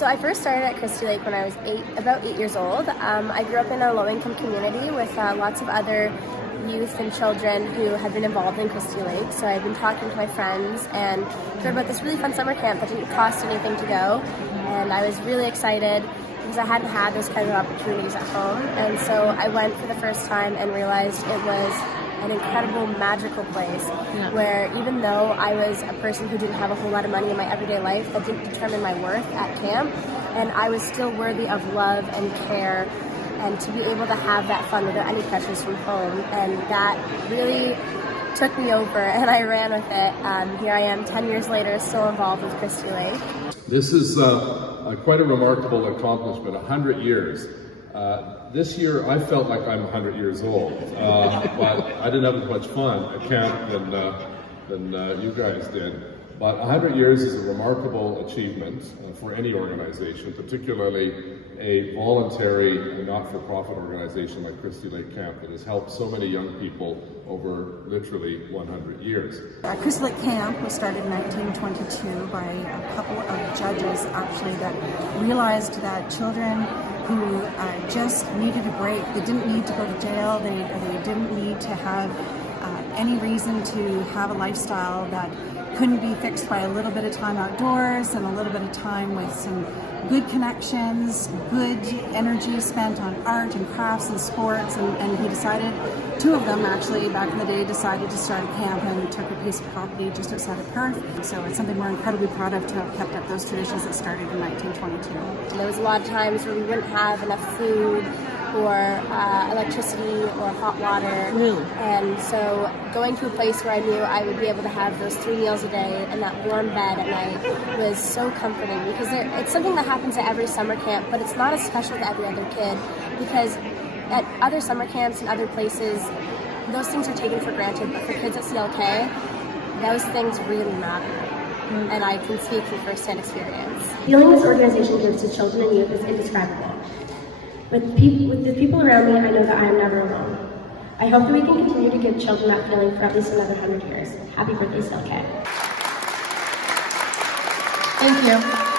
So I first started at Christie Lake when I was about 8 years old. I grew up in a low-income community with lots of other youth and children who had been involved in Christie Lake. So I've been talking to my friends and heard about this really fun summer camp that didn't cost anything to go. And I was really excited because I hadn't had those kind of opportunities at home. And so I went for the first time and realized it was an incredible, magical place where even though I was a person who didn't have a whole lot of money in my everyday life, that didn't determine my worth at camp, and I was still worthy of love and care and to be able to have that fun without any pressures from home. And that really took me over and I ran with it. Here I am 10 years later, still involved with Christie Lake. This is quite a remarkable accomplishment, 100 years. This year I felt like I'm 100 years old, but I didn't have as much fun at camp than you guys did. But 100 years is a remarkable achievement for any organization, particularly a voluntary, not-for-profit organization like Christie Lake Camp that has helped so many young people over literally 100 years. Christie Lake Camp was started in 1922 by a couple of judges actually that realized that children who just needed a break, they didn't need to go to jail, they didn't need to have any reason to have a lifestyle that couldn't be fixed by a little bit of time outdoors and a little bit of time with some good connections, good energy spent on art and crafts and sports, and he decided, two of them actually back in the day decided to start a camp and took a piece of property just outside of Perth. So it's something we're incredibly proud of to have kept up those traditions that started in 1922. There was a lot of times where we wouldn't have enough food or electricity or hot water. And so going to a place where I knew I would be able to have those 3 meals a day and that warm bed at night was so comforting, because it's something that happens at every summer camp, but it's not as special to every other kid, because at other summer camps and other places, those things are taken for granted, but for kids at CLK, those things really matter. And I can speak from first-hand experience. The feeling this organization gives to children and youth is indescribable. With the people around me, I know that I am never alone. I hope that we can continue to give children that feeling for at least another 100 years. Happy birthday, CLK. Thank you.